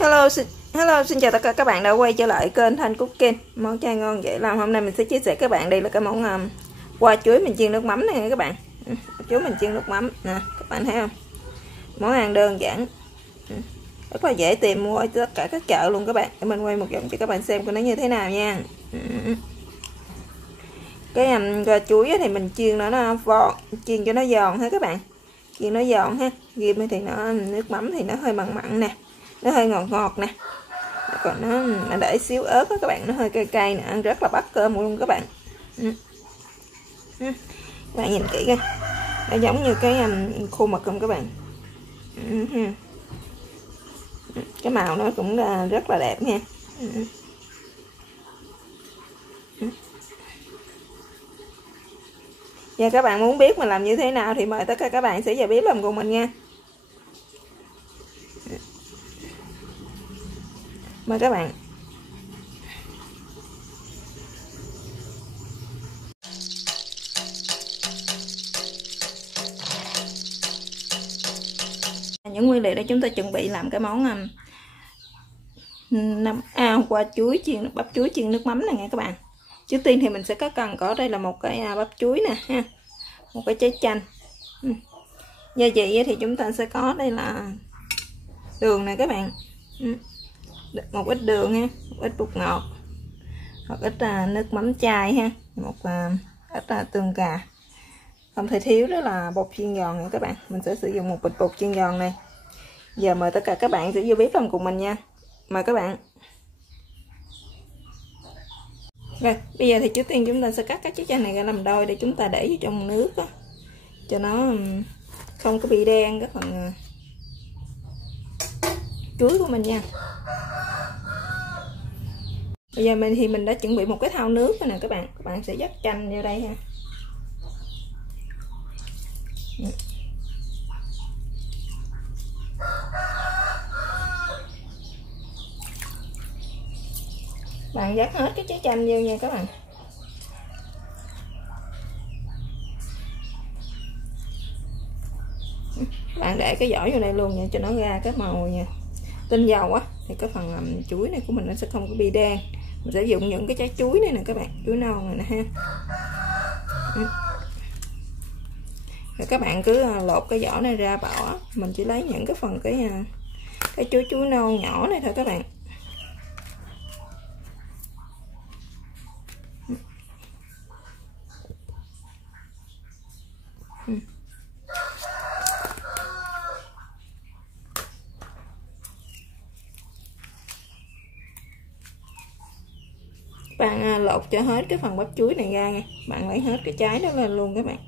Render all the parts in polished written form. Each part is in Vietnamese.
Hello, xin chào tất cả các bạn đã quay trở lại kênh Thanh Cooking. Món chay ngon dễ làm. Hôm nay mình sẽ chia sẻ các bạn đây là cái món qua chuối mình chiên nước mắm này các bạn. Chuối mình chiên nước mắm nè, các bạn thấy không? Món ăn đơn giản, rất là dễ tìm mua ở tất cả các chợ luôn các bạn. Để mình quay một vòng cho các bạn xem coi nó như thế nào nha. Cái qua chuối thì mình chiên nó chiên cho nó giòn ha các bạn. Chiên nó giòn ha. Ghim thì nó nước mắm thì nó hơi mặn mặn nè, nó hơi ngọt ngọt nè. Còn nó để xíu ớt đó các bạn, nó hơi cay cay nè, ăn rất là bắt cơm luôn các bạn. Các bạn nhìn kỹ coi, nó giống như cái khô mực không các bạn. Cái màu nó cũng rất là đẹp nha. Và các bạn muốn biết mình làm như thế nào thì mời tất cả các bạn sẽ vào bếp làm cùng mình nha. Mời các bạn. Những nguyên liệu để chúng ta chuẩn bị làm cái món qua chuối chiên bắp chuối chiên nước mắm này nha các bạn. Trước tiên thì mình sẽ có đây là một cái bắp chuối nè ha, một cái trái chanh. Gia vị thì chúng ta sẽ có đây là đường này các bạn, một ít đường ha, một ít bột ngọt, một ít nước mắm chai ha, một ít tương cà. Không thể thiếu đó là bột chiên giòn này các bạn. Mình sẽ sử dụng một bịch bột chiên giòn này. Giờ mời tất cả các bạn sẽ vô bếp làm cùng mình nha. Mời các bạn. Rồi, bây giờ thì trước tiên chúng ta sẽ cắt các trái chanh này ra làm đôi để chúng ta để vô trong nước đó, cho nó không có bị đen cái phần chuối của mình nha. Bây giờ mình đã chuẩn bị một cái thau nước rồi nè các bạn. Các bạn sẽ dắt chanh vô đây ha. Bạn dắt hết cái trái chanh vô nha các bạn. Bạn để cái vỏ vô đây luôn nha, cho nó ra cái màu nha tinh dầu á, thì cái phần chuối này của mình nó sẽ không có bị đen. Mình sẽ dùng những cái trái chuối này nè các bạn, chuối non này nè ha. Rồi các bạn cứ lột cái vỏ này ra bỏ, mình chỉ lấy những cái phần cái chuối non nhỏ này thôi các bạn. Bạn lột cho hết cái phần bắp chuối này ra nha. Bạn lấy hết cái trái đó lên luôn các bạn.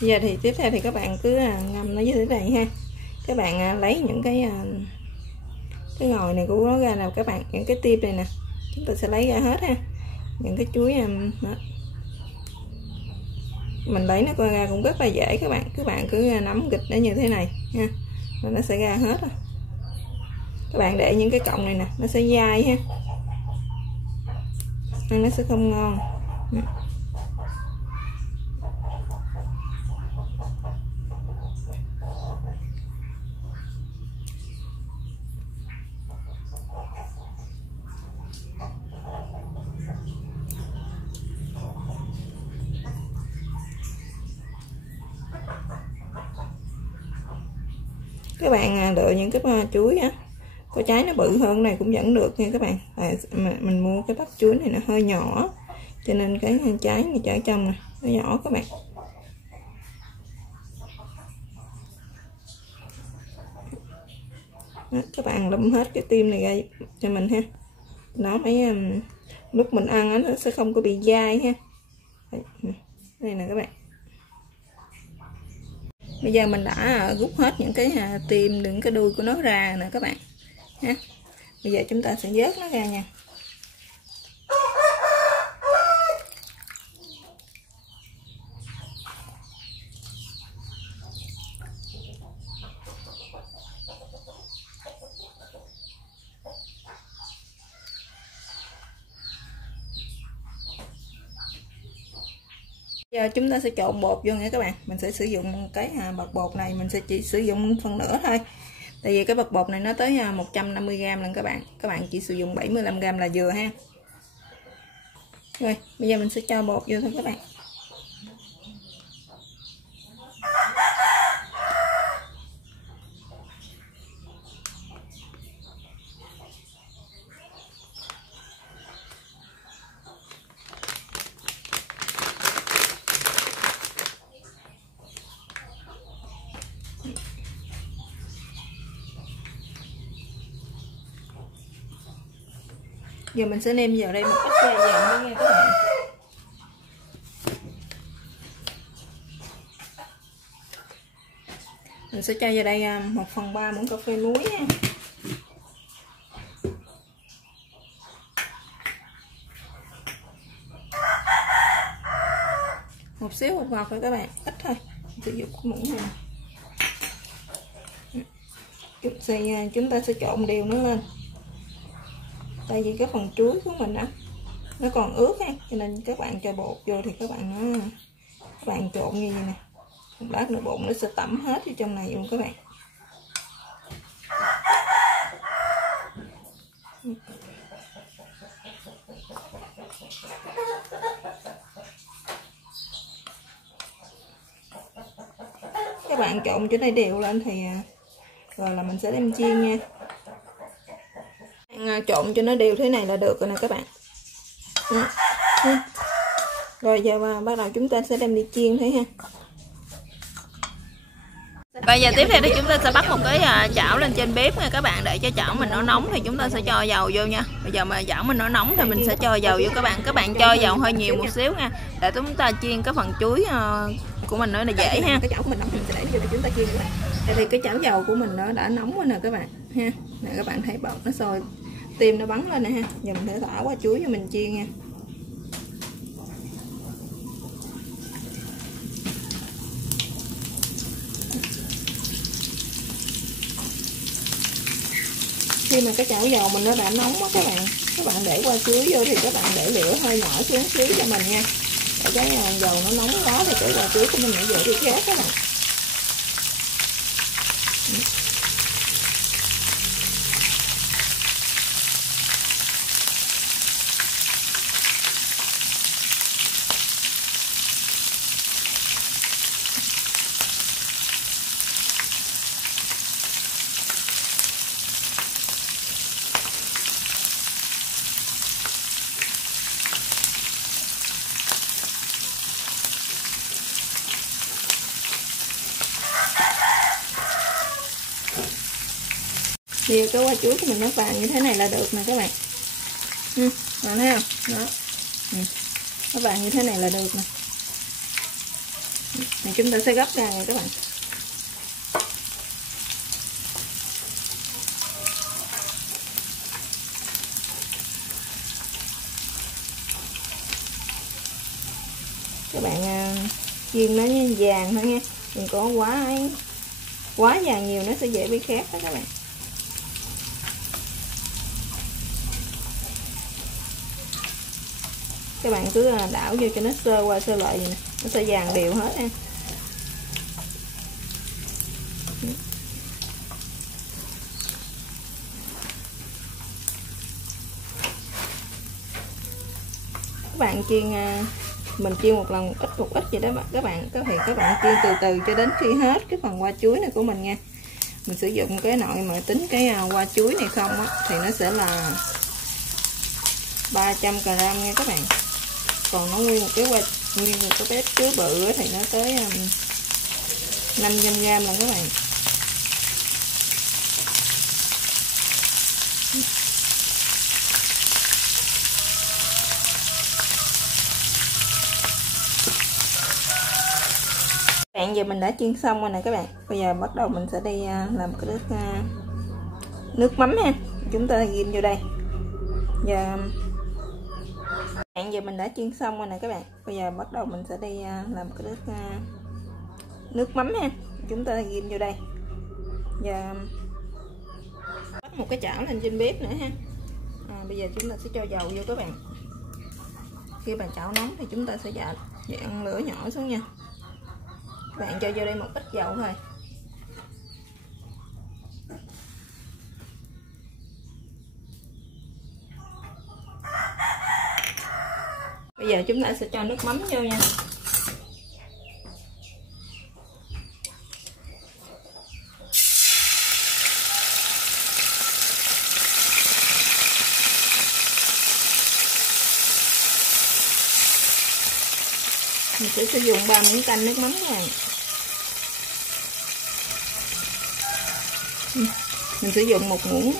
Giờ thì tiếp theo thì các bạn cứ ngâm nó như thế này ha. Các bạn lấy những cái ngòi này của nó ra nào các bạn, những cái tim này nè, chúng ta sẽ lấy ra hết ha. Những cái chuối đó. Mình lấy nó ra cũng rất là dễ các bạn. Các bạn cứ nắm gịch nó như thế này ha, rồi nó sẽ ra hết. Các bạn để những cái cọng này nè, nó sẽ dai ha, ăn nó sẽ không ngon. Các bạn lựa những cái chuối á có trái nó bự hơn này cũng vẫn được nha các bạn. Mình mua cái bắp chuối này nó hơi nhỏ cho nên cái trái này trái trong này nó nhỏ các bạn. Đó, các bạn lụm hết cái tim này ra cho mình ha, nó mới lúc mình ăn nó sẽ không có bị dai ha. Đây nè các bạn. Bây giờ mình đã rút hết những cái tim, những cái đuôi của nó ra nè các bạn ha. Bây giờ chúng ta sẽ vớt nó ra nha. Giờ chúng ta sẽ trộn bột vô nha các bạn. Mình sẽ sử dụng cái bật bột này, mình sẽ chỉ sử dụng phần nửa thôi. Tại vì cái bật bột này nó tới 150g lần các bạn. Các bạn chỉ sử dụng 75g là vừa ha. Rồi, bây giờ mình sẽ cho bột vô thôi các bạn. Giờ mình sẽ nêm vào đây một ít gia vị nữa nha các bạn. Mình sẽ cho vào đây 1/3 muỗng cà phê muối nha. Một xíu bột ngọt thôi các bạn, ít thôi. Sử dụng cái muỗng này. Chúng ta sẽ trộn đều nó lên. Tại vì cái phần chuối của mình á nó còn ướt ha, cho nên các bạn cho bột vô thì các bạn trộn như vậy nè. Một lát nữa bột nó sẽ tẩm hết vô trong này luôn các bạn. Các bạn trộn cho đây đều lên thì rồi là mình sẽ đem chiên nha. Trộn cho nó đều thế này là được rồi nè các bạn. Rồi giờ bắt đầu chúng ta sẽ đem đi chiên thế ha. Bây giờ tiếp theo thì chúng ta sẽ bắt một cái chảo lên trên bếp nha các bạn, để cho chảo mình nó nóng thì chúng ta sẽ cho dầu vô nha. Bây giờ mà chảo mình nó nóng thì mình sẽ cho dầu vô các bạn. Các bạn cho dầu hơi nhiều một xíu nha, để chúng ta chiên cái phần chuối của mình nó là dễ ha. Cái chảo của mình nóng thì mình sẽ để vô để chúng ta chiên các bạn. Tại vì cái chảo dầu của mình nó đã nóng rồi nè các bạn ha. Nè các bạn thấy bọt nó sôi, tim nó bắn lên nè ha. Giờ mình sẽ thả qua chuối cho mình chiên nha. Khi mà cái chảo dầu mình nó đã nóng á các bạn để qua chuối vô thì các bạn để lửa hơi nhỏ xuống xíu cho mình nha. Để cái dầu nó nóng quá thì cái quả chuối của mình nó dễ bị khét các bạn. Điều cái quả chuối của mình nó vàng như thế này là được nè các bạn. Bạn thấy không? Đó. Nó vàng như thế này là được nè. Này chúng ta sẽ gấp ra nè các bạn. Các bạn chiên nó vàng thôi nha, đừng có quá vàng nhiều nó sẽ dễ bị khét đó các bạn. Các bạn cứ đảo vô cho nó sơ qua sơ lại vậy nè, nó sẽ vàng đều hết ha. Các bạn chiên mình chiên một lần một ít vậy đó các bạn. Các bạn chiên từ từ cho đến khi hết cái phần hoa chuối này của mình nha. Mình sử dụng cái nồi mà tính cái hoa chuối này không á thì nó sẽ là 300g nha các bạn. Còn nó nguyên một cái bếp chuối bự thì nó tới 500g lần các bạn. Giờ mình đã chiên xong rồi nè các bạn. Bây giờ bắt đầu mình sẽ đi làm cái nước mắm ha. Chúng ta ghim vô đây. Giờ mình đã chiên xong rồi nè các bạn. Bây giờ bắt đầu mình sẽ đi làm cái nước mắm ha. Chúng ta ghim vô đây. Giờ bắt một cái chảo lên trên bếp nữa ha. Bây giờ chúng ta sẽ cho dầu vô các bạn. Khi bàn chảo nóng thì chúng ta sẽ Dặn lửa nhỏ xuống nha. Bạn cho vô đây một ít dầu thôi. Bây giờ chúng ta sẽ cho nước mắm vô nha. Mình sẽ sử dụng 3 muỗng canh nước mắm này. Mình sử dụng 1 muỗng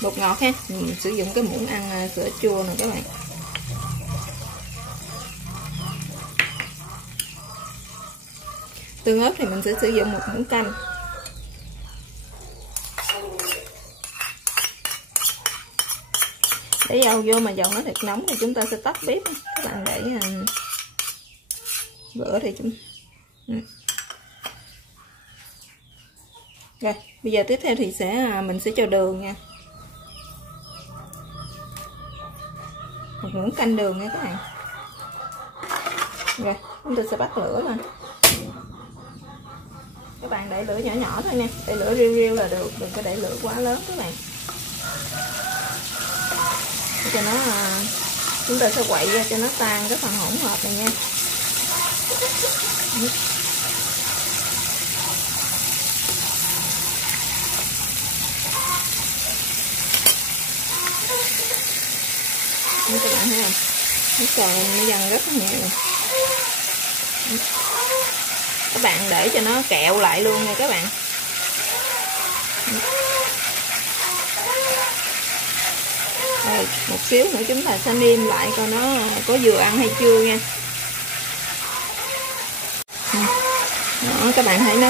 bột ngọt ha. Mình sử dụng cái muỗng ăn sữa chua nè các bạn. Tương ớt thì mình sẽ sử dụng 1 muỗng canh. Để dầu vô mà dầu nó thật nóng thì chúng ta sẽ tắt bếp. Các bạn để bữa thì chúng rồi bây giờ tiếp theo thì mình sẽ cho đường nha, 1 muỗng canh đường nha các bạn. Rồi chúng ta sẽ bắt lửa lên. Các bạn để lửa nhỏ nhỏ thôi nha, để lửa riu riu là được, đừng có để lửa quá lớn các bạn. Để cho nó chúng ta sẽ quậy ra cho nó tan cái phần hỗn hợp này nha. Các bạn thấy không? Nó còn nó dần rất là nhiều. Các bạn để cho nó kẹo lại luôn nha các bạn. Rồi, một xíu nữa chúng ta sẽ nêm lại coi nó có vừa ăn hay chưa nha. Đó, các bạn thấy nó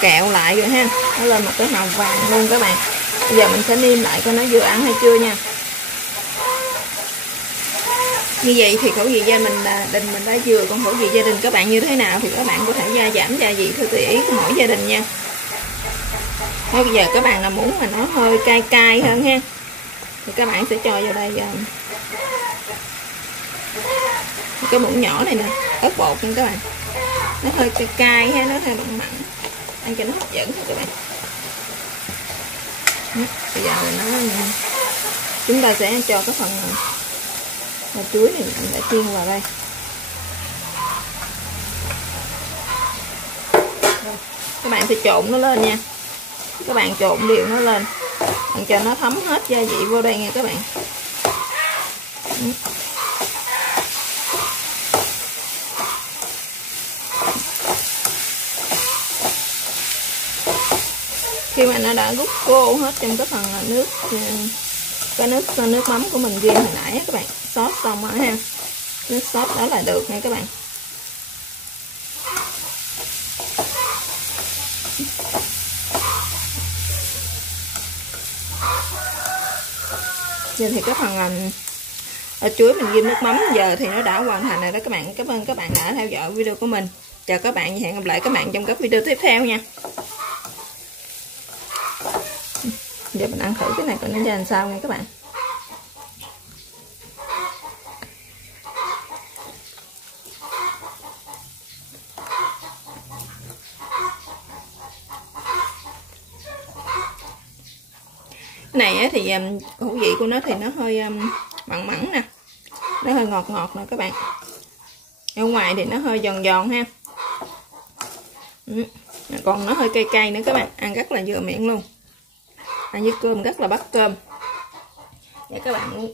kẹo lại rồi ha, nó lên một cái màu vàng luôn các bạn. Bây giờ mình sẽ nêm lại coi nó vừa ăn hay chưa nha. Như vậy thì khẩu vị gia đình mình đã vừa, còn khẩu vị gia đình các bạn như thế nào thì các bạn có thể gia giảm gia vị theo tùy ý của mỗi gia đình nha. Thôi bây giờ các bạn là muốn mà nó hơi cay cay hơn ha, thì các bạn sẽ cho vào đây cái muỗng nhỏ này nè, ớt bột nha các bạn. Nó hơi cay cay ha, nó hơi mặn mặn, ăn cho nó hấp dẫn thôi các bạn. Bây giờ chúng ta sẽ cho cái phần chuối này mình đã chiên vào đây. Các bạn sẽ trộn nó lên nha. Các bạn trộn đều nó lên cho nó thấm hết gia vị vô đây nha các bạn. Khi mà nó đã rút khô hết trong cái phần nước mắm của mình ghiên hồi nãy á các bạn, sốt xong rồi ha, nước sốt đó là được nha các bạn. Giờ thì cái phần chuối mình ghiên nước mắm giờ thì nó đã hoàn thành rồi đó các bạn. Cảm ơn các bạn đã theo dõi video của mình. Chào các bạn và hẹn gặp lại các bạn trong các video tiếp theo nha. Giờ mình ăn thử cái này coi nó ra làm sao nha các bạn. Cái này thì khẩu vị của nó thì nó hơi mặn mặn nè, nó hơi ngọt ngọt nè các bạn. Ở ngoài thì nó hơi giòn giòn ha. Còn nó hơi cay cay nữa các bạn, ăn rất là vừa miệng luôn. Ăn với cơm rất là bắt cơm. Để các bạn